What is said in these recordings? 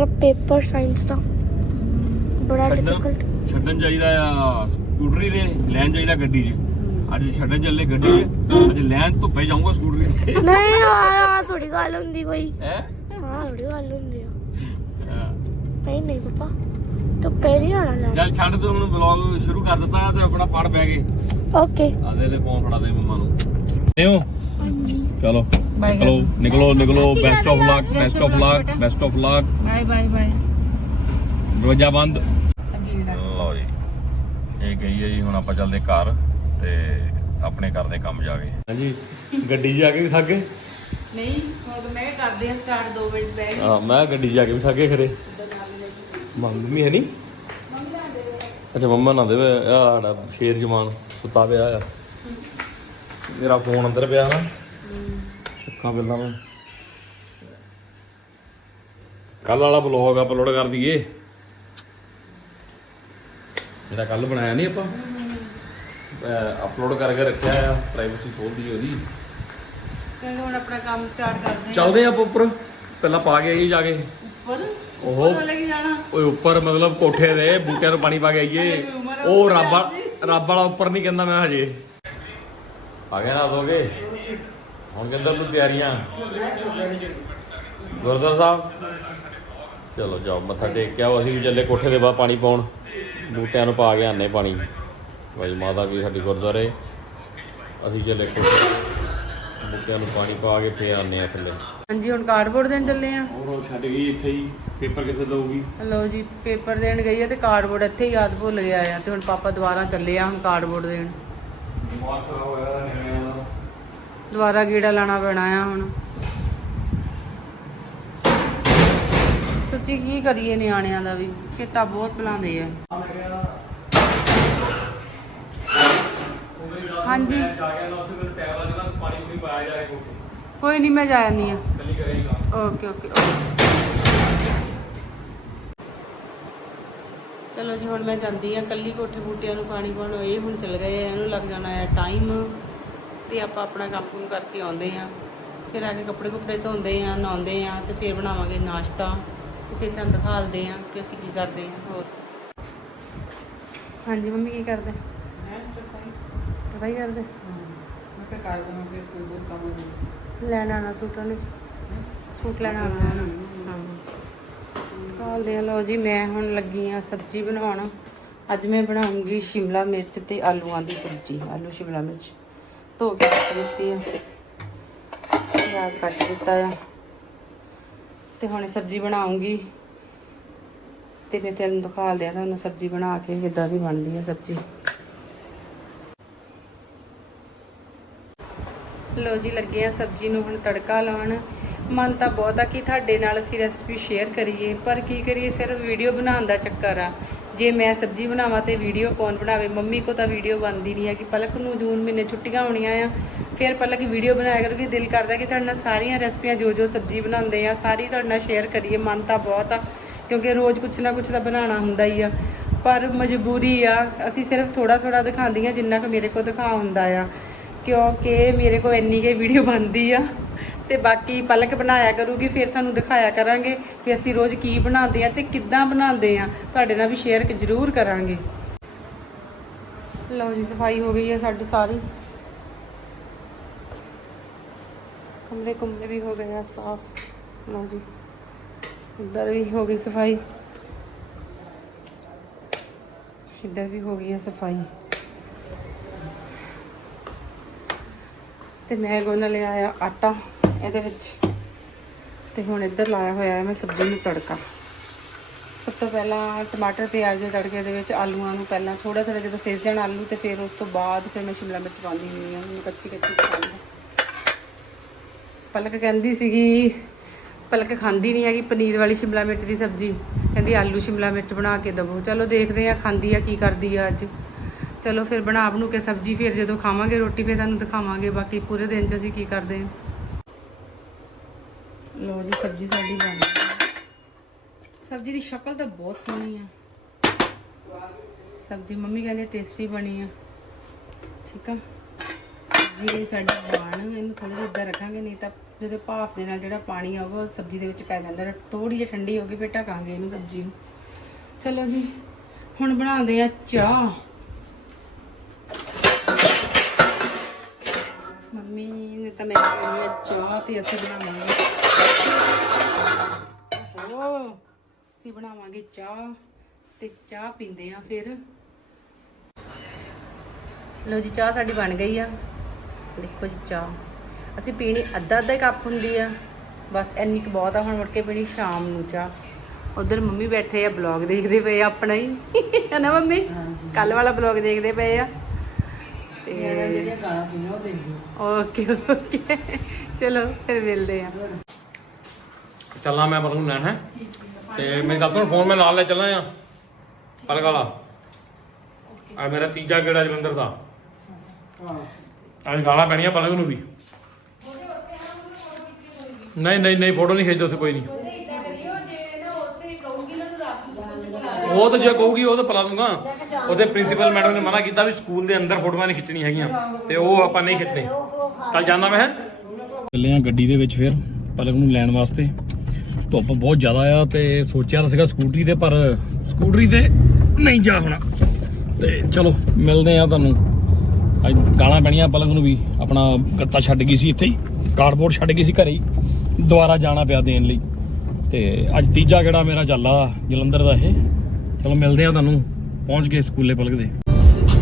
ਮੇਰਾ paper science ਦਾ। ਬੜਾ difficult ਛੱਡਣ ਚਾਹੀਦਾ ਆ ਸਕੂਟਰੀ ਦੇ ਲੈਣ ਚਾਹੀਦਾ ਗੱਡੀ 'ਚ। ਅੱਜ ਛੱਡਣ ਚੱਲੇ ਗੱਡੀ 'ਚ ਅੱਜ ਲੈਣ ਤੋਂ ਪੈ ਜਾਊਂਗਾ ਸਕੂਟਰੀ ਤੇ। ਨਹੀਂ ਯਾਰ ਆ ਥੋੜੀ ਗੱਲ ਹੁੰਦੀ ਕੋਈ। ਹੈ? ਹਾਂ ਥੋੜੀ ਗੱਲ ਹੁੰਦੀ ਆ। ਨਹੀਂ ਨਹੀਂ ਪਾਪਾ ਤੂੰ ਪਹਿਲੀ ਆਣਾ ਲੈ ਚੱਲ ਛੱਡ ਤੂੰ ਹੁਣ ਵਲੌਗ ਸ਼ੁਰੂ ਕਰ ਦਿੱਤਾ ਤੇ ਆਪਣਾ ਪੜ ਬੈ ਕੇ। ਓਕੇ। ਆਦੇ ਦੇ ਫੋਨ ਫੜਾ ਦੇ ਮੰਮਾ ਨੂੰ। ਨਿਓ ਚਲੋ। Bye, ਨਿਕਲੋ. ਨਿਕਲੋ ਨਿਕਲੋ best of luck Best best of of luck, luck. Best of luck bye bye bye ਦਰਵਾਜ਼ਾ ਬੰਦ। ਲਓ ਜੀ ਇਹ ਗਈ ਹੈ ਜੀ ਹੁਣ ਆਪਾਂ ਚੱਲਦੇ ਘਰ ਤੇ ਆਪਣੇ ਘਰ ਦੇ ਕੰਮ ਜਾ ਕੇ। ਹਾਂਜੀ ਗੱਡੀ ਜਾ ਕੇ ਵੀ ਥੱਕ ਗਏ? ਨਹੀਂ ਹੁਣ ਮੈਂ ਕਰਦੇ ਆ ਸਟਾਰਟ 2 ਮਿੰਟ ਕੇ ਹਾਂ ਮੈਂ ਗੱਡੀ ਜਾ ਕੇ ਵੀ ਥੱਕ ਗਏ ਖਰੇ ਮੰਮੀ ਹੈ ਨਹੀਂ? ਅੱਛਾ ਮੰਮਾ ਨਾ ਦੇਵੇ ਆ ਸਾਡਾ ਸ਼ੇਰ ਜਮਾਨ ਸੁੱਤਾ ਪਿਆ ਆ। ਮੇਰਾ ਫੋਨ ਅੰਦਰ ਪਿਆ ਨਾ। ਚੱਕਾਂ ਬਿੱਲਾਂ ਨੂੰ ਕੱਲ ਵਾਲਾ ਬਲੌਗ ਅਪਲੋਡ ਕਰ ਦਈਏ। ਜਿਹੜਾ ਕੱਲ ਬਣਾਇਆ ਨਹੀਂ ਆਪਾਂ। ਅਪਲੋਡ ਕਰਕੇ ਰੱਖਿਆ ਆ ਪ੍ਰਾਈਵੇਸੀ ਖੋਲਦੀ ਉਹਦੀ। ਕਿਉਂਕਿ ਹੁਣ ਆਪਣਾ ਕੰਮ ਸਟਾਰਟ ਕਰਦੇ ਆ ਚੱਲਦੇ ਆਪਾਂ ਉੱਪਰ। ਪਹਿਲਾਂ ਪਾ ਕੇ ਆਈਏ ਜਾ ਕੇ। ਉੱਪਰ? ਉਹ ਵਾਲੇ ਕੀ ਜਾਣਾ? ਓਏ ਉੱਪਰ ਮਤਲਬ ਕੋਠੇ ਦੇ ਬੂਟਿਆਂ ਨੂੰ ਪਾਣੀ ਪਾ ਕੇ ਆਈਏ। ਉਹ ਰੱਬ ਰੱਬ ਵਾਲਾ ਉੱਪਰ ਨਹੀਂ ਕਹਿੰਦਾ ਮੈਂ ਹਜੇ। ਆ ਗਿਆ ਨਾ ਦੋਗੇ ਹੁਣ ਕਿੰਦਰ ਨੂੰ ਤਿਆਰੀਆਂ? ਗੁਰਦੁਆਰਾ ਸਾਹਿਬ? ਚਲੋ ਜਾਓ ਮੱਥਾ ਟੇਕ ਕੇ ਆਓ। ਅਸੀਂ ਵੀ ਚੱਲੇ ਕੋਠੇ ਦੇ ਬਾਹਰ ਪਾਣੀ ਪਾਉਣ। ਬੂਟਿਆਂ ਨੂੰ ਪਾ ਕੇ ਆਨੇ ਪਾਣੀ। ਭਾਈ ਮਾਤਾ ਵੀ ਸਾਡੀ ਗੁਰਦੁਆਰੇ। ਅਸੀਂ ਚੱਲੇ ਕੋਠੇ। ਬੂਟਿਆਂ ਨੂੰ ਪਾਣੀ ਪਾ ਕੇ ਫੇਰ ਆਨੇ ਆ ਥੱਲੇ। ਹਾਂਜੀ ਹੁਣ ਕਾਰਡਬੋਰਡ ਦੇਣ ਚੱਲੇ ਆ ਉਹ ਛੱਡ ਗਈ ਇੱਥੇ ਹੀ। ਪੇਪਰ ਕਿੱਥੇ ਦਊਗੀ? ਲਓ ਜੀ ਪੇਪਰ ਦੇਣ ਗਈ ਆ ਤੇ ਕਾਰਡਬੋਰਡ ਇੱਥੇ ਹੀ ਯਾਦ ਭੁੱਲ ਗਿਆ ਆ। ਤੇ ਹੁਣ ਪਾਪਾ ਦੁਬਾਰਾ ਚੱਲੇ ਆ ਹੁਣ ਕਾਰਡਬੋਰਡ ਦੇਣ। ਦਿਮਾਗ ਖਰਾਬ ਹੋਇਆ ਦੁਬਾਰਾ ਗੀੜਾ ਲਾਣਾ ਪੈਣਾ ਆ ਹੁਣ। ਸੱਚੀ ਕੀ ਕਰੀਏ ਨਿਆਣਿਆਂ ਦਾ ਵੀ, ਚੇਤਾ ਬਹੁਤ ਭੁਲਾਉਂਦੇ ਆ। ਹਾਂਜੀ। ਕੋਈ ਨਹੀਂ, ਮੈਂ ਜਾ ਆਨੀ ਆ। ਓਕੇ ਓਕੇ ਚਲੋ ਜੀ, ਹੁਣ ਮੈਂ ਜਾਂਦੀ ਆ। ਕੱਲੀ ਕੋਠੇ ਬੂਟਿਆਂ ਨੂੰ ਪਾਣੀ ਪਾਉਣ, ਇਹ ਹੁਣ ਚੱਲ ਗਏ ਇਹਨੂੰ ਲੱਗ ਜਾਣਾ ਹੈ ਟਾਈਮ ਤੇ ਆਪਾਂ ਆਪਣਾ ਕੰਮ ਕੁਮ ਕਰਕੇ ਆਉਂਦੇ ਆ ਫਿਰ ਆ ਕੇ ਕੱਪੜੇ ਕੁਪੜੇ ਧੋਂਦੇ ਆ ਨਹਾਉਂਦੇ ਆ ਤੇ ਫਿਰ ਬਣਾਵਾਂਗੇ ਨਾਸ਼ਤਾ। ਤੇ ਫਿਰ ਤੁਹਾਨੂੰ ਦਿਖਾਲਦੇ ਆ ਕਿ ਅਸੀਂ ਕੀ ਕਰਦੇ ਆ ਹੋਰ। ਹਾਂਜੀ ਮੰਮੀ ਕੀ ਕਰਦੇ? ਦਵਾਈ ਕਰਦੇ? ਮੈਂ ਕਿਹਾ ਕਰ ਦਵਾਂ ਫਿਰ ਕੋਈ ਬਹੁਤ ਕੰਮ ਹੋ ਜਾਊ ਲੈਣਾ ਆਣਾ ਸੂਟਾਂ ਨੇ ਸੂਟ ਲੈਣਾ ਆਉਣਾ। ਹਾਂ। ਕਾਲਦੇ ਆ ਲਓ ਜੀ ਮੈਂ ਹੁਣ ਲੱਗੀ ਆ ਸਬਜ਼ੀ ਬਣਾਉਣ। ਅੱਜ ਮੈਂ ਬਣਾਉਂਗੀ ਸ਼ਿਮਲਾ ਮਿਰਚ ਤੇ ਆਲੂਆਂ ਦੀ ਸਬਜ਼ੀ ਆਲੂ ਸ਼ਿਮਲਾ ਮਿਰਚ। ਧੋ ਕੇ ਕੱਟ ਦਿੱਤੀ ਆ। ਪਿਆਜ਼ ਕੱਟ ਦਿੱਤਾ ਆ। ਤੇ ਹੁਣ ਸਬਜ਼ੀ ਬਣਾਉਂਗੀ। ਤੇ ਮੈਂ ਤੈਨੂੰ ਦਿਖਾ ਦਿਆਂ ਤੁਹਾਨੂੰ ਸਬਜ਼ੀ ਬਣਾ ਕੇ ਕਿੱਦਾਂ ਦੀ ਬਣਦੀ ਹੈ ਸਬਜ਼ੀ। ਲੋ ਜੀ, ਲੱਗੇ ਆ ਸਬਜ਼ੀ ਨੂੰ ਹੁਣ ਤੜਕਾ ਲਾਉਣ। ਮਨ ਤਾਂ ਬਹੁਤ ਆ ਕਿ ਤੁਹਾਡੇ ਨਾਲ ਅਸੀਂ ਰੈਸਪੀ ਸ਼ੇਅਰ ਕਰੀਏ। ਪਰ ਕੀ ਕਰੀਏ, ਸਿਰਫ ਵੀਡੀਓ ਬਣਾਉਣ ਦਾ ਚੱਕਰ ਆ। ਜੇ ਮੈਂ ਸਬਜ਼ੀ ਬਣਾਵਾਂ ਤੇ ਵੀਡੀਓ ਕੌਣ ਬਣਾਵੇ? ਮੰਮੀ ਕੋ ਤਾਂ ਵੀਡੀਓ ਬਣਦੀ ਨਹੀਂ ਹੈ ਕਿ ਪਲਕ ਨੂੰ ਜੂਨ ਮਹੀਨੇ ਛੁੱਟੀਆਂ ਹੋਣੀਆਂ ਆ। ਫਿਰ ਪਲਕ ਵੀਡੀਓ ਬਣਾਇਆ ਕਰੂਗੀ, ਦਿਲ ਕਰਦਾ ਕਿ ਤੁਹਾਡੇ ਨਾਲ ਸਾਰੀਆਂ ਰੈਸਪੀਆਂ ਜੋ ਜੋ ਸਬਜ਼ੀ ਬਣਾਉਂਦੇ ਆ, ਸਾਰੀ ਤੁਹਾਡੇ ਨਾਲ ਸ਼ੇਅਰ ਕਰੀਏ। ਮਨ ਤਾਂ ਬਹੁਤ ਆ, ਕਿਉਂਕਿ ਰੋਜ਼ ਕੁਛ ਨਾ ਕੁਛ ਤਾਂ ਬਣਾਉਣਾ ਹੁੰਦਾ ਹੀ ਆ। ਪਰ ਮਜਬੂਰੀ ਆ, ਅਸੀਂ ਸਿਰਫ ਥੋੜਾ ਥੋੜਾ ਦਿਖਾਉਂਦੀਆਂ, ਜਿੰਨਾ ਕੁ ਮੇਰੇ ਕੋਲ ਦਿਖਾ ਹੁੰਦਾ ਆ। ਕਿਉਂਕਿ ਮੇਰੇ ਕੋਲ ਇੰਨੀ ਕੇ ਵੀਡੀਓ ਬਣਦੀ ਆ। ਤੇ ਬਾਕੀ ਪਲਕ ਬਣਾਇਆ ਕਰੂਗੀ, ਫਿਰ ਤੁਹਾਨੂੰ ਦਿਖਾਇਆ ਕਰਾਂਗੇ ਕਿ ਅਸੀਂ ਰੋਜ਼ ਕੀ ਬਣਾਉਂਦੇ ਆ ਤੇ ਕਿੱਦਾਂ ਬਣਾਉਂਦੇ ਆ। ਤੁਹਾਡੇ ਨਾਲ ਵੀ ਸ਼ੇਅਰ ਜ਼ਰੂਰ ਕਰਾਂਗੇ। ਲਓ ਜੀ, ਸਫ਼ਾਈ ਹੋ ਗਈ ਹੈ ਸਾਡੀ ਸਾਰੀ। ਕਮਰੇ ਕੁਮਰੇ ਵੀ ਹੋ ਗਏ ਆ ਸਾਫ਼। ਲਓ ਜੀ, ਇੱਧਰ ਵੀ ਹੋ ਗਈ ਸਫ਼ਾਈ। ਇੱਧਰ ਵੀ ਹੋ ਗਈ ਹੈ ਸਫ਼ਾਈ। ਤੇ ਮੈਂ ਗੁੰਨ ਲਿਆ ਆ ਆਟਾ। ਇਹਦੇ ਵਿੱਚ। ਤੇ ਹੁਣ ਇੱਧਰ ਲਾਇਆ ਹੋਇਆ ਹੈ ਮੈਂ ਸਬਜ਼ੀ ਨੂੰ ਤੜਕਾ। ਸਭ ਤੋਂ ਪਹਿਲਾਂ ਟਮਾਟਰ, ਪਿਆਜ਼ ਦੇ ਤੜਕੇ ਦੇ ਵਿੱਚ ਆਲੂਆਂ ਨੂੰ ਪਹਿਲਾਂ ਥੋੜਾ ਥੋੜਾ ਜਦੋਂ ਫਿਸ ਜਾਣ ਆਲੂ ਤੇ ਫਿਰ ਉਸ ਤੋਂ ਬਾਅਦ ਫਿਰ ਮੈਂ ਸ਼ਿਮਲਾ ਮਿਰਚ ਪਾਉਂਦੀ ਹੁੰਦੀ ਹਾਂ, ਉਹਨੂੰ ਕੱਚੀ ਕੱਚੀ ਖਾਂਦੀ ਪਲਕ ਕਹਿੰਦੀ ਸੀਗੀ, ਪਲਕ ਖਾਂਦੀ ਨਹੀਂ ਹੈਗੀ ਪਨੀਰ ਵਾਲੀ ਸ਼ਿਮਲਾ ਮਿਰਚ ਦੀ ਸਬਜ਼ੀ। ਕਹਿੰਦੀ ਆਲੂ ਸ਼ਿਮਲਾ ਮਿਰਚ ਬਣਾ ਕੇ ਦਵੋ। ਚਲੋ ਦੇਖਦੇ ਆ ਖਾਂਦੀ ਆ ਕੀ ਕਰਦੀ ਆ ਅੱਜ। ਚਲੋ ਫਿਰ ਬਣਾ ਬਣੂ ਕੇ ਸਬਜ਼ੀ ਫਿਰ ਜਦੋਂ ਖਾਵਾਂਗੇ ਰੋਟੀ ਫਿਰ ਤੁਹਾਨੂੰ ਦਿਖਾਵਾਂਗੇ, ਬਾਕੀ ਪੂਰੇ ਦਿਨ 'ਚ ਅਸੀਂ ਕੀ ਕਰਦੇ ਹਾਂ। ਲੋ ਜੀ, ਸਬਜ਼ੀ ਸਾਡੀ ਬਣ ਗਈ। ਸਬਜ਼ੀ ਦੀ ਸ਼ਕਲ ਤਾਂ ਬਹੁਤ ਸੋਹਣੀ ਆ। ਸਬਜ਼ੀ ਮੰਮੀ ਕਹਿੰਦੇ ਟੇਸਟੀ ਬਣੀ ਆ। ਠੀਕ ਆ? ਸਬਜ਼ੀ ਸਾਡੀ ਬਣ ਇਹਨੂੰ ਥੋੜੀ ਜਿਹੀ ਇੱਦਾਂ ਰੱਖਾਂਗੇ, ਨਹੀਂ ਤਾਂ ਜਦੋਂ ਭਾਫ ਦੇ ਨਾਲ ਜਿਹੜਾ ਪਾਣੀ ਆਊਗਾ ਸਬਜ਼ੀ ਦੇ ਵਿੱਚ ਪੈ ਜਾਂਦਾ। ਥੋੜੀ ਜਿਹੀ ਠੰਡੀ ਹੋ ਗਈ, ਫਿਰ ਢਕਾਂਗੇ ਇਹਨੂੰ ਸਬਜ਼ੀ ਨੂੰ। ਚਲੋ ਜੀ, ਹੁਣ ਬਣਾਉਂਦੇ ਆ ਚਾਹ। ਮੰਮੀ ਨੇ ਤਾਂ ਮੈਨੂੰ ਚਾਹ ਤੇ ਅਸੀਂ ਬਣਾਵਾਂਗੇ। ਓਹ ਅਸੀਂ ਬਣਾਵਾਂਗੇ ਚਾਹ ਤੇ ਚਾਹ ਪੀਂਦੇ ਆ ਫਿਰ। ਲੋ ਜੀ ਚਾਹ ਸਾਡੀ ਬਣ ਗਈ ਆ। ਦੇਖੋ ਜੀ ਚਾਹ। ਅਸੀਂ ਪੀਣੀ ਅੱਧਾ ਅੱਧਾ ਕੱਪ ਹੁੰਦੀ ਆ। ਬਸ ਇੰਨੀ ਕੁ ਬਹੁਤ ਆ ਹੁਣ ਮੁੜ ਕੇ ਪੀਣੀ ਸ਼ਾਮ ਨੂੰ ਚਾਹ। ਉਧਰ ਮੰਮੀ ਬੈਠੇ ਆ ਬਲੌਗ ਦੇਖਦੇ ਪਏ ਆ ਆਪਣਾ ਹੀ। ਹੈ ਨਾ ਮੰਮੀ? ਕੱਲ ਵਾਲਾ ਬਲੌਗ ਦੇਖਦੇ ਪਏ ਆ। ਤੇ ਜਿਹੜੀਆਂ ਗਾਣਾ ਪੀਣਾ ਉਹ ਦੇਖਦੇ ਓਕੇ ਓਕੇ। ਚਲੋ ਫਿਰ ਮਿਲਦੇ ਆ। ਚੱਲਾਂ ਮੈਂ ਪਲਕ ਨੂੰ ਲੈਣ ਹੈ? ਤੇ ਮੇਰੀ ਗੱਲ ਸੁਣ ਫੋਨ ਮੈਂ ਨਾਲ ਲੈ ਚੱਲਾਂ ਆ। ਪਲਕ ਵਾਲਾ। ਆ ਮੇਰਾ ਤੀਜਾ ਗੇੜਾ ਜਲੰਧਰ ਦਾ। ਅੱਜ ਗਾਲਾਂ ਪੈਣੀਆਂ ਪਲਕ ਨੂੰ ਵੀ। ਨਹੀਂ ਨਹੀਂ ਨਹੀਂ, ਫੋਟੋ ਨਹੀਂ ਖਿੱਚਦੇ ਉੱਥੇ, ਕੋਈ ਨਹੀਂ। ਉਹ ਤਾਂ ਜੇ ਕਹੂਗੀ, ਉਹ ਤਾਂ ਪਲਾ ਦੂੰਗਾ। ਉਹਦੇ ਪ੍ਰਿੰਸੀਪਲ ਮੈਡਮ ਨੇ ਮਨਾ ਕੀਤਾ ਵੀ ਸਕੂਲ ਦੇ ਅੰਦਰ ਫੋਟੋਆਂ ਨਹੀਂ ਖਿੱਚਣੀ ਹੈਗੀਆਂ। ਤੇ ਉਹ ਆਪਾਂ ਨਹੀਂ ਖਿੱਚਣੀ। ਚੱਲ ਜਾਂਦਾ ਮੈਂ ਚੱਲੇ ਆ ਗੱਡੀ ਦੇ ਵਿੱਚ ਫਿਰ ਪਲਕ ਨੂੰ ਲੈਣ ਵਾਸਤੇ। ਧੁੱਪ ਬਹੁਤ ਜ਼ਿਆਦਾ ਆ ਤੇ ਸੋਚਿਆ ਤਾਂ ਸੀਗਾ ਸਕੂਟਰੀ ਤੇ, ਪਰ ਸਕੂਟਰੀ ਤੇ ਨਹੀਂ ਜਾ ਹੋਣਾ। ਤੇ ਚਲੋ, ਮਿਲਦੇ ਆ ਤੁਹਾਨੂੰ। ਅੱਜ ਗਾਲਾਂ ਪੈਣੀਆਂ ਪਲਕ ਨੂੰ ਵੀ। ਆਪਣਾ ਗੱਤਾ ਛੱਡ ਗਈ ਸੀ ਇੱਥੇ ਹੀ। ਕਾਰਡਬੋਰਡ ਛੱਡ ਗਈ ਸੀ ਘਰੇ ਹੀ। ਦੁਬਾਰਾ ਜਾਣਾ ਪਿਆ ਦੇਣ ਲਈ। ਤੇ ਅੱਜ ਤੀਜਾ ਕਿਹੜਾ ਮੇਰਾ ਚੱਲਾ ਜਲੰਧਰ ਦਾ ਇਹ। ਚਲੋ, ਮਿਲਦੇ ਆ ਤੁਹਾਨੂੰ। ਪਹੁੰਚ ਗਏ ਸਕੂਲੇ ਪਲਕ ਦੇ।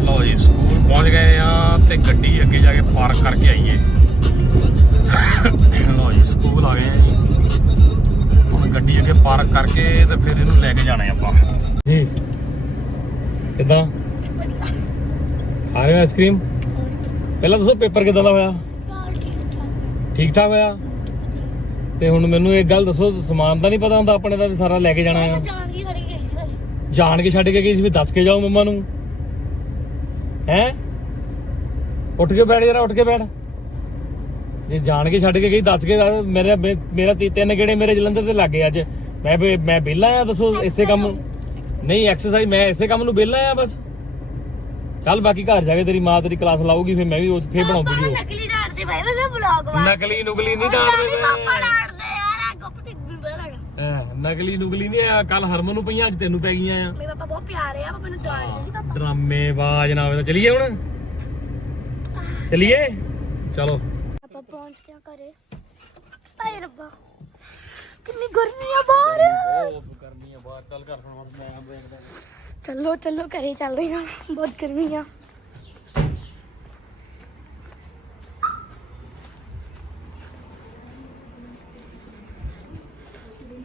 ਲਓ ਜੀ, ਸਕੂਲ ਪਹੁੰਚ ਗਏ ਆ ਤੇ ਗੱਡੀ ਅੱਗੇ ਜਾ ਕੇ ਪਾਰਕ ਕਰਕੇ ਆਈਏ। ਗੱਡੀ ਅੱਗੇ ਪਾਰਕ ਕਰਕੇ ਤੇ ਫਿਰ ਇਹਨੂੰ ਲੈ ਕੇ ਜਾਣਾ ਆਪਾਂ। ਜੀ। ਕਿਦਾਂ? ਆ ਰਹੇ ਆਈਸਕ੍ਰੀਮ ਪਹਿਲਾਂ ਦੱਸੋ ਪੇਪਰ ਕਿਦਾਂ ਦਾ ਹੋਇਆ? ਠੀਕ ਠਾਕ ਹੋਇਆ? ਤੇ ਹੁਣ ਮੈਨੂੰ ਇਹ ਗੱਲ ਦੱਸੋ, ਸਮਾਨ ਦਾ ਨਹੀਂ ਪਤਾ ਹੁੰਦਾ ਆਪਣੇ ਦਾ ਵੀ ਸਾਰਾ ਲੈ ਕੇ ਜਾਣਾ ਆ ਜਾਣ ਜਾਣ ਕੇ ਛੱਡ ਕੇ ਗਈ ਸੀ, ਵੀ ਦੱਸ ਕੇ ਜਾਓ ਮੰਮਾ ਨੂੰ। ਹੈ? ਉੱਠ ਕੇ ਬੈਠ ਜਰਾ, ਉੱਠ ਕੇ ਬੈਠ। ਜੇ ਜਾਣ ਕੇ ਛੱਡ ਕੇ ਗਈ ਦੱਸ ਕੇ ਮੇਰਾ ਮੇਰਾ ਤਿੰਨ ਗੇੜੇ ਮੇਰੇ ਜਲੰਧਰ ਤੇ ਲੱਗੇ ਅੱਜ। ਮੈਂ ਮੈਂ ਵਿਹਲਾ ਆ ਦੱਸੋ ਇਸੇ ਕੰਮ ਨਹੀਂ ਐਕਸਰਸਾਈਜ਼ ਮੈਂ ਇਸੇ ਕੰਮ ਨੂੰ ਵਿਹਲਾ ਆ ਬਸ। ਚੱਲ ਬਾਕੀ ਘਰ ਜਾ ਕੇ ਤੇਰੀ ਮਾਂ ਤੇਰੀ ਕਲਾਸ ਲਾਊਗੀ ਫਿਰ ਮੈਂ ਵੀ ਉਹ- ਫਿਰ ਬਣਾਉਂ ਵੀਡੀਓ ਨਕਲੀ ਡਾਂਟਦੇ ਭਾਈ ਵੈਸੇ ਵਲੌਗ ਵਾ ਨਕਲੀ ਨੁਕਲੀ ਨਹੀਂ ਡਾਂਟਦੇ ਪਾਪਾ ਡਾਂਟਦੇ ਯਾਰ ਆ ਗੁੱਪ ਤੇ ਨਕਲੀ ਨੁਕਲੀ ਨਹੀਂ ਕੱਲ ਹਰਮਨ ਨੂੰ ਪਈਆਂ ਅੱਜ ਤੈਨੂੰ ਪੈ ਗਈਆਂ ਆ। ਮੇਰੇ ਪਾਪਾ ਬਹੁਤ ਪਿਆਰੇ ਆ ਪਾਪਾ ਨੂੰ ਡਾਂਟਦੇ ਨਹੀਂ ਪਾਪਾ। ਡਰਾਮੇ ਬਾਜ ਨਾ ਹੋਵੇ ਤਾਂ। ਚਲੀਏ ਹੁਣ? ਚਲੀਏ? ਚਲੋ। ਆਪਾਂ ਪਹੁੰਚ ਗਏ ਘਰੇ। ਹਾਏ ਰੱਬਾ, ਕਿੰਨੀ ਗਰਮੀ ਆ ਬਾਹਰ। ਬਹੁਤ ਗਰਮੀ ਆ ਬਾਹਰ ਚੱਲ ਘਰ ਹੁਣ ਮੈਂ ਦੇਖਦਾ ਚਲੋ ਚਲੋ ਘਰੇ ਚੱਲਦੇ ਹਾਂ ਬਹੁਤ ਗਰਮੀ ਆ।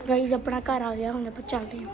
ਗਾਈਜ਼ ਆਪਣਾ ਘਰ ਆ ਗਿਆ, ਹੁਣ ਆਪਾਂ ਚੱਲਦੇ ਹਾਂ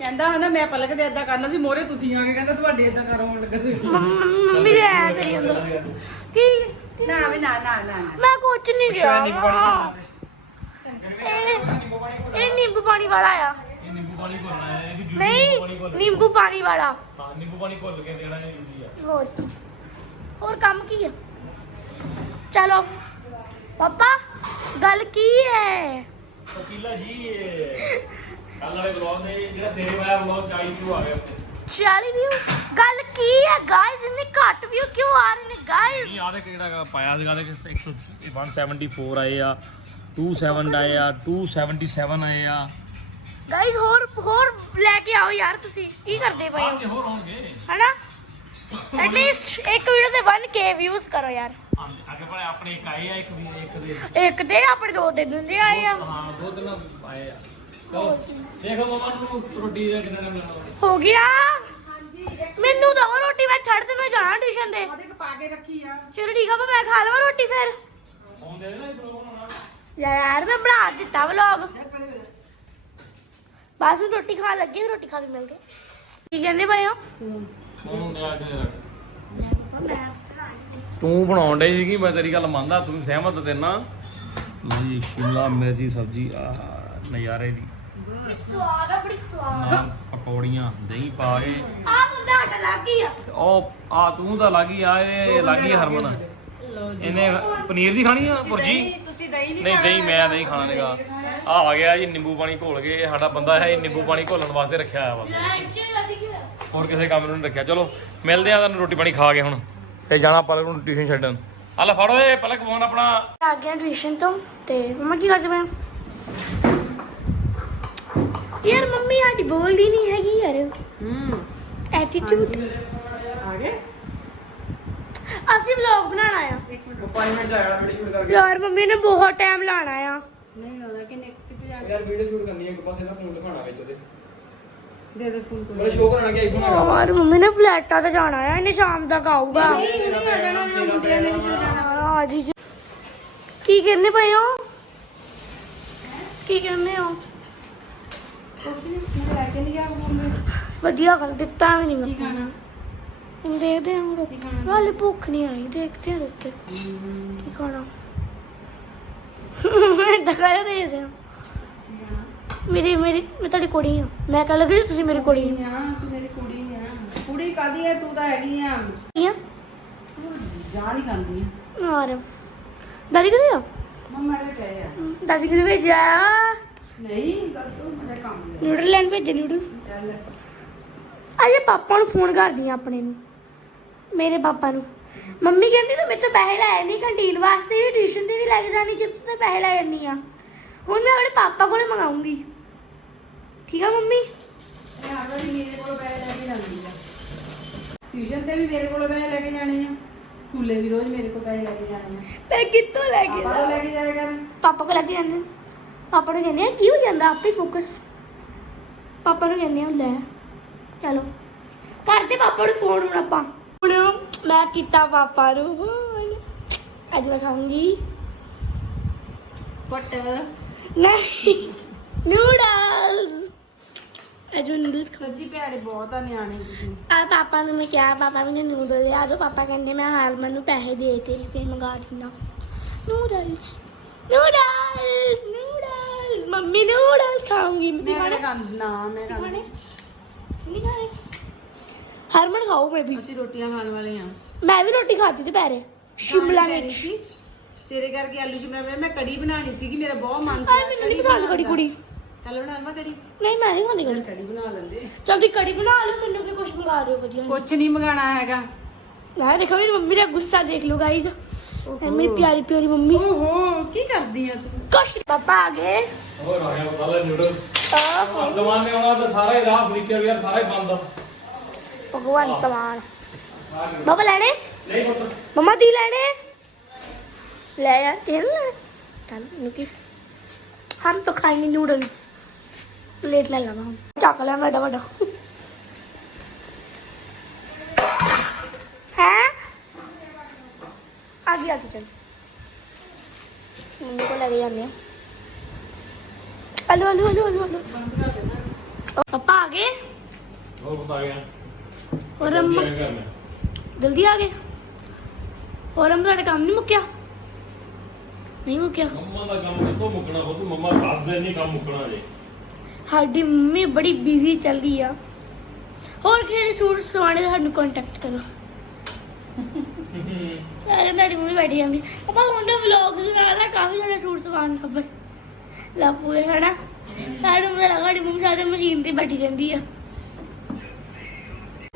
ਕਹਿੰਦਾ ਨਾ ਮੈਂ ਪਲਕ ਦੇ ਇਦਾਂ ਕਰਨਾ ਸੀ ਮੋਰੇ ਤੁਸੀਂ ਆ ਕੇ ਕਹਿੰਦਾ ਤੁਹਾਡੇ ਇਦਾਂ ਕਰ ਹੋਣ ਲੱਗਾ ਸੀ। ਮੰਮੀ ਐ ਕਰੀ ਜਾਂਦਾ। ਕੀ ਨਾ ਵੀ ਨਾ ਨਾ ਨਾ ਮੈਂ ਕੁਝ ਨਹੀਂ ਗਿਆ ਇਹ ਇਹ ਨਿੰਬੂ ਪਾਣੀ ਵਾਲਾ ਆ। ਇਹ ਨਿੰਬੂ ਪਾਣੀ ਘੋਲਣਾ ਹੈ ਇਹਦੀ ਨਹੀਂ ਨਿੰਬੂ ਪਾਣੀ ਵਾਲਾ। ਹਾਂ ਨਿੰਬੂ ਪਾਣੀ ਘੋਲ ਕੇ ਦੇਣਾ ਇਹ ਜ਼ਰੂਰੀ ਆ। ਹੋਰ ਕੀ? ਹੋਰ ਕੰਮ ਕੀ ਹੈ ਚਲੋ। ਪਾਪਾ ਗੱਲ ਕੀ ਹੈ? ਵਕੀਲਾ ਜੀ ਇਹ। ਕੱਲ ਵਾਲੇ ਵਲੌਗ ਦੇ ਜਿਹੜਾ ਸੇਵ ਆਇਆ ਵਲੌਗ 40 ਵਿਊ ਆ ਗਏ ਉੱਤੇ 40 ਵਿਊ ਗੱਲ ਕੀ ਹੈ ਗਾਇਜ਼ ਇੰਨੇ ਘੱਟ ਵਿਊ ਕਿਉਂ ਆ ਰਹੇ ਨੇ ਗਾਇਜ਼ ਨਹੀਂ ਆ ਦੇ ਕਿਹੜਾ ਪਾਇਆ ਸੀਗਾ ਦੇ 174 ਆਏ ਆ 27 ਆਏ ਆ 277 ਆਏ ਆ। ਗਾਇਜ਼ ਹੋਰ ਹੋਰ ਲੈ ਕੇ ਆਓ ਯਾਰ ਤੁਸੀਂ। ਕੀ ਕਰਦੇ ਪਏ ਹੋ? ਹੋਰ ਹੋਣਗੇ ਹਨਾ? ਐਟਲੀਸਟ ਇੱਕ ਵੀਡੀਓ ਤੇ 1k ਵਿਊਜ਼ ਕਰੋ ਯਾਰ। ਅੱਗੇ ਪਰ ਆਪਣੇ ਇੱਕ ਆਏ ਆ ਇੱਕ ਵੀ ਇੱਕ ਦੇ। ਇੱਕ ਤੇ ਆਪਣੇ ਦੋ ਦੇ ਦਿੰਦੇ ਆਏ ਆ। ਹਾਂ ਦੋ ਤਿੰਨ ਆਏ ਆ। ਚਲੋ ਦੇਖੋ ਮਮਾ ਨੂੰ ਰੋਟੀ ਦਾ ਕਿੰਨਾ ਟਾਈਮ ਲੱਗਣਾ ਹੋ ਗਿਆ ਮੈਨੂੰ ਦੋ ਰੋਟੀ ਮੈਂ ਛੱਡ ਦੇ ਮੈਂ ਜਾਣਾ ਟਿਊਸ਼ਨ ਤੇ। ਉਹਦੇ ਪਾ ਕੇ ਰੱਖੀ ਆ। ਚਲੋ ਠੀਕ ਆ ਮੈਂ ਖਾ ਲਵਾਂ ਰੋਟੀ ਫਿਰ। ਫੋਨ ਦੇ ਦੇਣਾ ਯਾਰ ਮੈਂ ਬਣਾ ਦਿੱਤਾ ਵਲੌਗ ਬਸ ਹੁਣ ਰੋਟੀ ਖਾਣ ਲੱਗੀ ਰੋਟੀ ਖਾ ਕੇ ਮਿਲਦੇ ਕੀ ਕਹਿੰਦੇ ਭਾਈ ਹੋ ਫੋਨ ਦੇ ਆ ਕੇ ਤੂੰ ਬਣਾਉਣ ਡਈ ਸੀਗੀ ਮੈਂ ਤੇਰੀ ਗੱਲ ਮੰਨਦਾ ਤੂੰ ਸਹਿਮਤ ਤੇ ਨਾ ਜੀ ਸ਼ਿਮਲਾ ਮਿਰਚ ਦੀ ਸਬਜ਼ੀ ਆ ਨਜ਼ਾਰੇ ਦੀ। ਸਵਾਦ ਆ ਬੜੀ ਸਵਾਦ ਨਾਲ ਪਕੌੜੀਆਂ ਦਹੀਂ ਪਾ ਕੇ ਆ ਮੁੰਡਾ ਆਟਾ ਲੱਗ ਗਈ ਆ। ਉਹ ਆ ਤੂੰ ਤਾਂ ਲੱਗੀ ਆ ਇਹ ਲੱਗੀ ਹਰਮਨ। ਇਹਨੇ ਪਨੀਰ ਦੀ ਖਾਣੀ ਆ ਭੁਰਜੀ? ਤੁਸੀਂ ਦਹੀਂ ਨਹੀਂ ਨਹੀਂ ਦਹੀਂ ਮੈਂ ਨਹੀਂ ਖਾਣਾ। ਨੇਗਾ ਆ ਆ ਗਿਆ ਜੀ ਨਿੰਬੂ ਪਾਣੀ ਘੋਲ ਕੇ। ਇਹ ਸਾਡਾ ਬੰਦਾ ਹੈ ਇਹ ਨਿੰਬੂ ਪਾਣੀ ਘੋਲਣ ਵਾਸਤੇ ਰੱਖਿਆ ਆ ਬਸ ਲੈ ਇੱਥੇ ਲੱਗ ਗਿਆ। ਹੋਰ ਕਿਸੇ ਕੰਮ ਨੂੰ ਨਹੀਂ ਰੱਖਿਆ। ਚਲੋ ਮਿਲਦੇ ਆ ਤੁਹਾਨੂੰ ਰੋਟੀ ਪਾਣੀ ਖਾ ਕੇ ਹੁਣ। ਤੇ ਜਾਣਾ ਪਲਕ ਨੂੰ ਟਿਊਸ਼ਨ ਛੱਡਣ। ਆ ਲੈ ਫੜ ਓਏ ਪਲਕ ਫੋਨ ਆਪਣਾ। ਆ ਗਿਆ ਟਿਊਸ਼ਨ ਤੋਂ ਤੇ ਮੰਮਾ ਕੀ ਕਰਦੇ ਪਏ ਯਾਰ ਮੰਮੀ ਸਾਡੀ ਬੋਲਦੀ ਨਹੀਂ ਹੈਗੀ ਯਾਰ। ਹੂੰ। ਐਟੀਟਿਊਡ ਆ ਗਏ? ਅਸੀਂ ਵਲੌਗ ਬਣਾਉਣਾ ਆ। 5 ਮਿੰਟ ਜਾਇਆ ਵੀਡੀਓ ਸ਼ੂਟ ਕਰਕੇ। ਯਾਰ ਮੰਮੀ ਨੇ ਬਹੁਤ ਟਾਈਮ ਲਾਣਾ ਆ। ਨਹੀਂ ਲਾਉਂਦਾ ਕਿੰਨੇ ਕਿੱਥੇ ਜਾਣਾ? ਯਾਰ ਵੀਡੀਓ ਸ਼ੂਟ ਕਰਨੀ ਹੈ ਇੱਕ ਪਾਸੇ ਦਾ ਫੋਨ ਦਿਖਾਣਾ ਵਿੱਚ ਉਹਦੇ। ਦੇ ਦੇ ਫੋਨ ਕੋਈ। ਮੇਰੇ ਸ਼ੋਅ ਕਰਾਣਾ ਕਿ ਆਈਫੋਨ ਹੈਗਾ ਯਾਰ ਮੰਮੀ ਨੇ ਫਲੈਟਾਂ ਤੇ ਜਾਣਾ ਆ ਇਹਨੇ ਸ਼ਾਮ ਤੱਕ ਆਊਗਾ। ਨਹੀਂ ਨਹੀਂ ਆ ਜਾਣਾ ਆ ਮੁੰਡਿਆਂ ਨੇ ਵੀ ਚਲ ਜਾਣਾ। ਆ ਜੀ ਜੀ। ਕੀ ਕਹਿੰਦੇ ਪਏ ਹੋ? ਕੀ ਕਹਿੰਦੇ ਹੋ? ਕੁਛ ਨਹੀਂ ਮੈਂ ਲੈ ਕੇ ਨਹੀਂ ਜਾ ਫੋਨ ਵਧੀਆ ਕਰ ਦਿੱਤਾ ਵੀ ਨਹੀਂ ਮੈਂ ਖਾਣਾ? ਹੁਣ ਦੇਖਦੇ ਹਾਂ ਰੋਟੀ। ਹਾਲੇ ਭੁੱਖ ਨਹੀਂ ਆਈ ਦੇਖਦੇ ਹਾਂ ਰੁੱਕ ਕੇ ਕੀ ਖਾਣਾ ਏਦਾਂ ਕਰ ਦੇਖਦੇ ਹਾਂ ਮੇਰੀ ਮੇਰੀ ਮੈਂ ਤੁਹਾਡੀ ਕੁੜੀ ਆ। ਮੈਂ ਕਹਿ ਲੱਗੀ ਤੁਸੀਂ ਮੇਰੀ ਕੁੜੀ ਕੁੜੀ ਆ ਤੂੰ ਮੇਰੀ ਕੁੜੀ ਆ। ਕੁੜੀ ਕਾਦੀ ਆ? ਤੂੰ ਤਾਂ ਹੈਗੀ ਆ। ਆ? ਤੂੰ ਜਾ ਨਹੀਂ ਖਾਂਦੀ ਆ। ਔਰ ਦਾਦੀ ਕਿੱਥੇ ਆ? ਮੰਮਾ ਕਹੇ ਆ। ਦਾਦੀ ਕਿੱਥੇ ਭੇਜਿਆ ਨਹੀਂ ਗੱਲ ਤੂੰ ਮੇਰੇ ਕੰਮ ਲੈ ਨੂਡਲ ਲੈਣ ਭੇਜੇ ਨੂਡਲ ਚੱਲ ਅਜੇ ਪਾਪਾ ਨੂੰ ਫੋਨ ਕਰਦੀ ਆ ਆਪਣੇ ਨੂੰ ਮੇਰੇ ਪਾਪਾ ਨੂੰ। ਮੰਮੀ ਕਹਿੰਦੀ ਤੂੰ ਮੇਰੇ ਤੋਂ ਪੈਸੇ ਲੈ ਨਹੀਂ ਕੰਟੀਨ ਵਾਸਤੇ ਵੀ ਟਿਊਸ਼ਨ ਤੇ ਵੀ ਲੈ ਕੇ ਜਾਣੀ ਚਿਪਸ ਤੇ ਪੈਸੇ ਲੈ ਜਾਨੀ ਆ। ਹੁਣ ਮੈਂ ਆਪਣੇ ਪਾਪਾ ਕੋਲੇ ਮੰਗਾਉਂਗੀ। ਠੀਕ ਆ ਮੰਮੀ? ਇਹ ਹਰ ਵਾਰੀ ਮੇਰੇ ਕੋਲ ਪੈਸੇ ਲੈ ਕੇ ਜਾਂਦੀ ਆ। ਟਿਊਸ਼ਨ ਤੇ ਵੀ ਮੇਰੇ ਕੋਲ ਪੈਸੇ ਲੈ ਕੇ ਜਾਣੇ ਆ। ਸਕੂਲੇ ਵੀ ਰੋਜ਼ ਮੇਰੇ ਕੋਲ ਪੈਸੇ ਲੈ ਕੇ ਜਾਣੇ ਆ। ਮੈਂ ਕਿੱਥੋਂ ਲੈ ਕੇ ਪਾਪਾ ਤੋਂ ਲੈ ਕੇ ਪਾਪਾ ਕੋਲ ਲੈ ਕੇ ਜਾਂਦੇ ਨੇ। ਪਾਪਾ ਨੂੰ ਕਹਿੰਦੇ ਆ ਕੀ ਹੋ ਜਾਂਦਾ? ਆਪੇ ਫੋਕਸ ਪਾਪਾ ਨੂੰ ਕਹਿੰਦੇ ਆ ਲੈ ਚਲੋ। ਕਰਦੇ ਪਾਪਾ ਨੂੰ ਫੋਨ ਹੁਣ ਆਪਾਂ। ਹੁਣ ਮੈਂ ਕੀਤਾ ਪਾਪਾ ਨੂੰ ਫੋਨ ਅੱਜ ਮੈਂ ਖਾਊਂਗੀ ਪਟ ਨਹੀਂ ਨੂਡਲਸ ਅੱਜ ਮੈਂ ਨੂਡਲਸ ਸੱਚੀ ਭੈੜੇ ਬਹੁਤ ਆ ਨਿਆਣੇ ਤੁਸੀਂ ਆ ਪਾਪਾ ਨੂੰ ਮੈਂ ਕਿਹਾ ਪਾਪਾ ਮੈਨੂੰ ਨੂਡਲ ਲਿਆ ਦੋ ਪਾਪਾ ਕਹਿੰਦੇ ਮੈਂ ਹਾਰਮਨ ਨੂੰ ਪੈਸੇ ਦੇ ਤੇ ਫਿਰ ਮੰਗਾ ਦਿੰਦਾ। ਨੂਡਲਸ ਨੂਡਲਸ ਮੰਮੀ ਨੂਡਲਸ ਖਾਉਂਗੀ ਮੈਂ ਖਾਣੇ? ਨਾ ਮੈਂ ਖਾਣੇ। ਨਹੀਂ ਖਾਣੇ? ਹਰਮਨ ਖਾਓ ਮੈਂ ਵੀ। ਅਸੀਂ ਰੋਟੀਆਂ ਖਾਣ ਵਾਲੇ ਆ ਮੈਂ ਵੀ ਰੋਟੀ ਖਾਧੀ ਦੁਪਹਿਰੇ। ਸ਼ਿਮਲਾ ਮਿਰਚ। ਸੀ। ਤੇਰੇ ਕਰਕੇ ਆਲੂ ਸ਼ਿਮਲਾ ਮਿਰਚ। ਮੈਂ ਕੜੀ ਬਣਾਣੀ ਸੀਗੀ ਮੇਰਾ ਬਹੁਤ ਮਨ ਆਏ ਮੈਨੂੰ ਨਹੀਂ ਪਸੰਦ ਕੜੀ ਕੁੜੀ। ਕੱਲ ਬਣਾ ਲਵਾਂ ਕੜੀ। ਨਹੀਂ ਮੈਂ ਨਹੀਂ ਖਾਂਦੀ ਕੜੀ। ਕੜੀ ਬਣਾ ਲੈਂਦੇ। ਜਲਦੀ ਕੜੀ ਬਣਾ ਲਓ ਮੈਨੂੰ ਵੀ ਕੁਝ ਮੰਗਾ ਦਿਓ ਵਧੀਆ। ਕੁਛ ਨਹੀਂ ਮੰਗਾਣਾ ਹੈਗਾ। ਮੈਂ ਦੇਖੋ ਮੇਰੀ ਮੰਮੀ ਦਾ ਗੁੱਸਾ ਦੇਖ ਲਓ ਗਾਈਜ਼ ਮੇਰੀ ਪਿਆਰੀ ਪਿਆਰੀ ਮੰਮੀ ਓਹੋ ਕੀ ਕਰਦੀ ਆ ਤੂੰ ਕੁਛ ਪਾਪਾ ਆ ਗਏ ਹੋਰ ਆ ਗਿਆ ਮਸਾਲਾ ਨੂਡਲ ਆਹ ਦਵਾਨ ਨੇ ਆਉਣਾ ਤਾਂ ਸਾਰਾ ਹੀ ਰਾਹ ਫਰਨੀਚਰ ਯਾਰ ਸਾਰਾ ਹੀ ਬੰਦ ਆ ਭਗਵਾਨ ਤਮਾਨ ਬਾਬਾ ਲੈਣੇ ਨਹੀਂ ਪੁੱਤ ਮਮਾ ਦੀ ਲੈਣੇ ਲੈ ਯਾਰ ਇਹ ਲੈ ਚੱਲ ਨੂੰ ਕੀ हम तो खाएंगे नूडल्स प्लेट ले लेना हम चाकल है बड़ा बड़ा ਜਾ ਕਿਚਨ ਮੰਮੀ ਕੋ ਲੈ ਕੇ ਜਾਂਦੇ ਆ। Hello hello hello hello hello. Papa ਆ ਗਏ? ਹੋਰ ਬੰਦਾ ਆ ਗਿਆ ਹੋਰ ਅੰਮਾ ਜਲਦੀ ਆ ਗਏ? ਹੋਰ ਅੰਮਾ ਤੁਹਾਡਾ ਕੰਮ ਨਹੀਂ ਮੁੱਕਿਆ? ਨਹੀਂ ਮੁੱਕਿਆ। ਮੰਮਾ ਦਾ ਕੰਮ ਕਿੱਥੋਂ ਮੁੱਕਣਾ ਬੱਬੂ ਮੰਮਾ ਦੱਸਦੇ ਨਹੀਂ ਕੰਮ ਮੁੱਕਣਾ ਜੇ ਸਾਡੀ ਮੰਮੀ ਬੜੀ ਬਿਜ਼ੀ ਚੱਲਦੀ ਆ। ਹੋਰ ਕਿਹੜੇ ਸੂਟ ਸਵਾਣੇ ਦਾ ਸਾਨੂੰ ਕੰਟੈਕਟ ਕਰੋ। ਸਾਰੇ ਤੁਹਾਡੀ ਮੰਮੀ ਬੈਠੀ ਜਾਂਦੀ। ਆਪਾਂ ਹੁਣ ਦੇ ਵਲੌਗਸ ਨਾਲ ਕਾਫੀ ਸਾਰੇ ਸੂਟ ਸਵਾਣ ਲੱਭੇ ਲੱਭੂਗੇ ਹਨਾ? ਸਾਡੇ ਨੂੰ ਲੱਗਾ ਸਾਡੀ ਮੰਮੀ ਸਾਡੇ ਮਸ਼ੀਨ ਤੇ ਬੈਠੀ ਰਹਿੰਦੀ ਆ।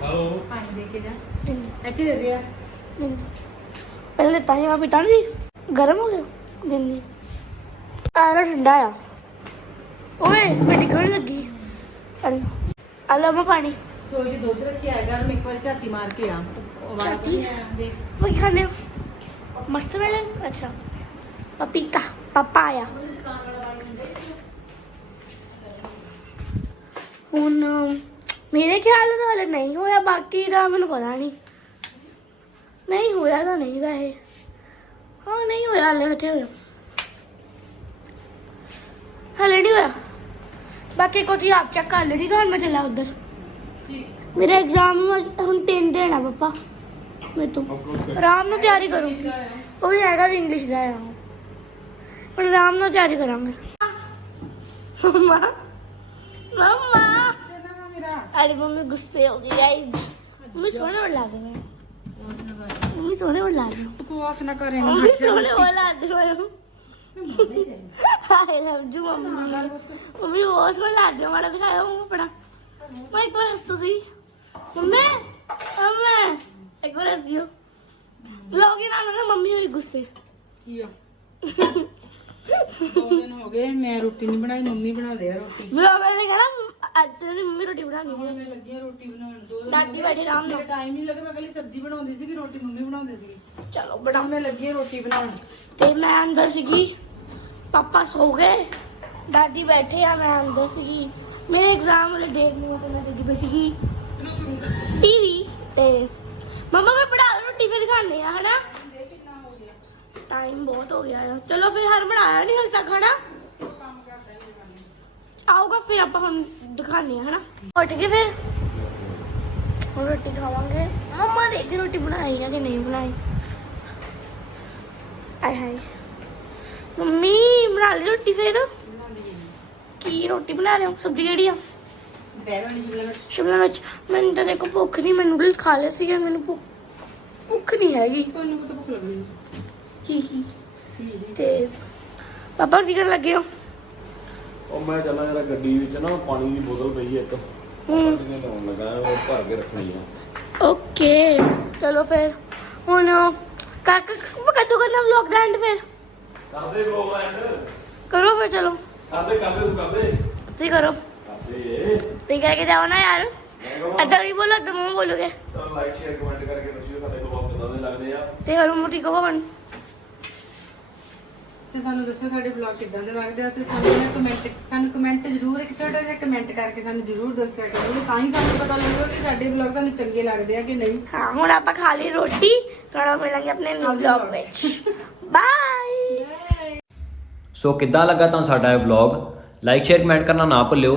ਹਲੋ ਪਾਣੀ ਦੇ ਕੇ ਜਾ। ਇੱਥੇ ਦੇ ਦੇ ਆ। ਪਹਿਲੇ ਤਾਂ ਹੀ ਪੀਤਾ ਨਹੀਂ ਗਰਮ ਹੋ ਗਿਆ? ਦਿੰਦੀ ਆਰਾ ਠੰਡਾ ਆ। ਓਏ ਮੈਂ ਡਿੱਗਣ ਲੱਗੀ। ਅਲੋ ਮੈਂ ਪਾਣੀ। ਸੋਈ ਦੀ ਦੁੱਧ ਰੱਖਿਆ ਹੈਗਾ ਮੈਂ ਇੱਕ ਵਾਰ ਝਾਤੀ ਮਾਰ ਕੇ ਆ ਉਹ ਵਾਲਾ ਝਾਤੀ? ਪਾਣੀ ਆ, ਦੇਖ वो क्या खाने हो मस्त मेलन अच्छा पपीता पपाया ਹੁਣ ਮੇਰੇ ਖਿਆਲ ਨਾਲ ਹਲੇ ਨਹੀਂ ਹੋਇਆ ਬਾਕੀ ਦਾ ਮੈਨੂੰ ਪਤਾ ਨਹੀਂ ਨਹੀਂ ਹੋਇਆ ਤਾਂ ਨਹੀਂ ਵੈਸੇ ਹਾਂ ਨਹੀਂ ਹੋਇਆ ਹਲੇ ਕਿੱਥੇ ਹੋਇਆ ਹਲੇ ਨਹੀਂ ਹੋਇਆ ਬਾਕੀ ਕੁਝ ਆਪ ਚੈੱਕ ਕਰ ਲੈਣੀ ਤੁਹਾਨੂੰ ਮੈਂ ਚੱਲਾ ਉਧਰ ਮੇਰਾ ਐਗਜ਼ਾਮ ਹੁਣ ਤਿੰਨ ਦਿਨ ਆ ਪਾਪਾ ਮੈਂ ਤੋਂ। ਆਰਾਮ ਨਾਲ ਤਿਆਰੀ ਕਰੂੰਗੀ ਉਹ ਵੀ ਹੈਗਾ ਵੀ ਇੰਗਲਿਸ਼ ਦਾ ਆ। ਪਰ ਆਰਾਮ ਨਾਲ ਤਿਆਰੀ ਕਰਾਂਗੇ। ਮਮਾ ਮਮਾ। ਅਰੇ ਮੰਮੀ ਗੁੱਸੇ ਹੋ ਗਈ ਗਾਇਜ਼ ਮੰਮੀ ਸੋਹਣੇ ਬਣ ਲੱਗ ਰਹੇ ਮੰਮੀ ਸੋਹਣੇ ਬਣ ਲੱਗ ਰਹੇ ਉਪਵਾਸ ਨਾ ਕਰੇ ਮੰਮੀ ਸੋਹਣੇ ਬਣ ਲੱਗ ਰਹੇ I love you mummy. Mummy ਬਹੁਤ ਸੋਹਣੇ ਲੱਗ ਰਹੇ ਮਾੜਾ ਦਿਖਾਇਆ ਮੰਮੀ ਆਪਣਾ ਮੈਂ ਇੱਕ ਵਾਰ ਹੱਸ ਤੁਸੀਂ ਮੰਮੀ ਮੰਮੀ ਇੱਕ ਵਾਰ ਹੱਸਿਓ ਲੋਗੀ ਨਾ ਨਾ ਮੰਮੀ ਹੋਈ ਗੁੱਸੇ। ਕੀ ਆ? ਦੋ ਦਿਨ ਹੋ ਗਏ ਮੈਂ ਰੋਟੀ ਨਹੀਂ ਬਣਾਈ ਮੰਮੀ ਬਣਾ ਦੇ ਆ ਰੋਟੀ। ਵਲੌਗਰ ਨੇ ਕਹਿਣਾ ਅੱਜ ਤੇਰੀ ਮੰਮੀ ਰੋਟੀ ਬਣਾਉਣੀ ਹੁਣ ਹੈ। ਮੈਂ ਲੱਗੀ ਆ ਰੋਟੀ ਬਣਾਉਣ। ਦੋ ਦਿਨ ਦਾਦੀ ਬੈਠੇ ਆਰਾਮ ਨਾਲ। ਟਾਈਮ ਨਹੀਂ ਲੱਗਾ ਮੈਂ ਕੱਲੀ ਸਬਜ਼ੀ ਬਣਾਉਂਦੀ ਸੀਗੀ ਰੋਟੀ ਮੰਮੀ ਬਣਾਉਂਦੇ ਸੀਗੇ। ਚਲੋ ਹੁਣ ਬਣਾ ਮੈਂ ਲੱਗੀ ਆ ਰੋਟੀ ਬਣਾਉਣ। ਤੇ ਮੈਂ ਅੰਦਰ ਸੀਗੀ ਪਾਪਾ ਸੋ ਗਏ। ਦਾਦੀ ਬੈਠੇ ਆ ਮੈਂ ਅੰਦਰ ਸੀਗੀ। ਮੇਰੇ ਐਗਜ਼ਾਮ ਵਾਲੇ ਡੇਟ ਨੂੰ ਤੇ ਮੈਂ ਦਾਦੀ ਪਈ ਸੀਗੀ। ਟੀਵੀ ਤੇ ਮਮਾ ਮੈਂ ਪੜਾ ਰੋਟੀ ਫਿਰ ਖਾਣੇ ਆ ਹਨਾ ਟਾਈਮ ਬਹੁਤ ਹੋ ਗਿਆ ਆ ਚਲੋ ਫਿਰ ਹਰ ਬਣਾਇਆ ਨਹੀਂ ਹਲ ਤੱਕ ਹਨਾ ਆਊਗਾ ਫਿਰ ਆਪਾਂ ਹੁਣ ਦਿਖਾਣੇ ਆ ਹਨਾ ਉੱਠ ਕੇ ਫਿਰ ਹੁਣ ਰੋਟੀ ਖਾਵਾਂਗੇ ਮੰਮਾ ਨੇ ਕਿ ਰੋਟੀ ਬਣਾਈ ਆ ਕਿ ਨਹੀਂ ਬਣਾਈ ਆਏ ਹਾਏ ਮੰਮੀ ਬਣਾ ਲਈ ਰੋਟੀ ਫਿਰ ਕੀ ਰੋਟੀ ਬਣਾ ਰਹੇ ਹੋ ਸਬਜ਼ੀ ਕਿਹੜੀ ਆ ਵਾਲੀ ਸ਼ਿਮਲਾ ਮਿਰਚ। ਸ਼ਿਮਲਾ ਮਿਰਚ ਮੈਨੂੰ ਤਾਂ ਦੇਖੋ ਭੁੱਖ ਨਹੀਂ ਮੈਂ ਨੂਡਲਸ ਖਾ ਲਏ ਸੀਗੇ ਮੈਨੂੰ ਭੁੱਖ ਭੁੱਖ ਨਹੀਂ ਹੈਗੀ। ਤੁਹਾਨੂੰ ਪਤਾ ਭੁੱਖ ਲੱਗ ਰਹੀ ਹੀ। ਹੀ ਤੇ ਪਾਪਾ ਕੀ ਕਰਨ ਲੱਗੇ ਹੋ? ਉਹ ਮੈਂ ਚੱਲਾਂ ਜਰਾ ਗੱਡੀ ਵਿੱਚ ਨਾ ਪਾਣੀ ਦੀ ਬੋਤਲ ਪਈ ਹੈ ਇੱਕ। ਹੂੰ। ਮੈਂ ਲਾਉਣ ਲੱਗਾ ਉਹ ਭਰ ਕੇ ਰੱਖਣੀ ਆ। ਓਕੇ ਚਲੋ ਫਿਰ। ਹੁਣ ਕਾਕਾ ਕਦੋਂ ਕਰਨਾ ਵਲੌਗ ਦਾ ਐਂਡ ਫਿਰ? ਕਰਦੇ ਬਲੌਗ ਐਂਡ ਕਰੋ ਫਿਰ ਚਲੋ। ਕਰਦੇ ਕਰਦੇ ਤੂੰ ਕਰਦੇ। ਤੁਸੀਂ ਕਰੋ। ਤੁਸੀਂ ਕਹਿ ਕੇ ਜਾਓ ਨਾ ਯਾਰ। ਅੱਧਾ ਵੀ ਬੋਲੋ ਅੱਧਾ ਮੂੰਹ ਬੋਲੋਗੇ। ਤਾਂ ਲਾਈਕ ਸ਼ੇਅਰ ਕਮੈਂਟ ਕਰਕੇ ਦੱਸਿਓ ਸਾਡੇ ਬਲੌਗ ਕਿਦਾਂ ਦੇ ਲੱਗਦੇ ਆ। ਤੇ ਹਲੋ ਮੁੱਠੀ ਕਹੋ ਹੁਣ? ਤੇ ਸਾਨੂੰ ਦੱਸੋ ਸਾਡੇ ਬਲੌਗ ਕਿੱਦਾਂ ਦੇ ਲੱਗਦੇ ਆ ਤੇ ਸਾਨੂੰ ਨਾ ਕਮੈਂਟ ਸਾਨੂੰ ਕਮੈਂਟ ਜ਼ਰੂਰ ਇੱਕ ਛੋਟਾ ਜਿਹਾ ਕਮੈਂਟ ਕਰਕੇ ਸਾਨੂੰ ਜ਼ਰੂਰ ਦੱਸਿਆ ਕਰੋ ਤਾਂ ਹੀ ਸਾਨੂੰ ਪਤਾ ਲੱਗੇਗਾ ਕਿ ਸਾਡੇ ਬਲੌਗ ਤੁਹਾਨੂੰ ਚੰਗੇ ਲੱਗਦੇ ਆ ਕਿ ਨਹੀਂ। ਹਾਂ ਹੁਣ ਆਪਾਂ ਖਾ ਲਈ ਰੋਟੀ ਖਾਣਾ ਮਿਲਾਂਗੇ ਆਪਣੇ ਨਿਊ ਵਲੌਗ ਵਿੱਚ। ਬਾਏ ਸੋ ਕਿੱਦਾਂ ਲੱਗਾ ਤੁਹਾਨੂੰ ਸਾਡਾ ਇਹ ਵਲੌਗ ਲਾਈਕ ਸ਼ੇਅਰ ਕਮੈਂਟ ਕਰਨਾ ਨਾ ਭੁੱਲਿਓ।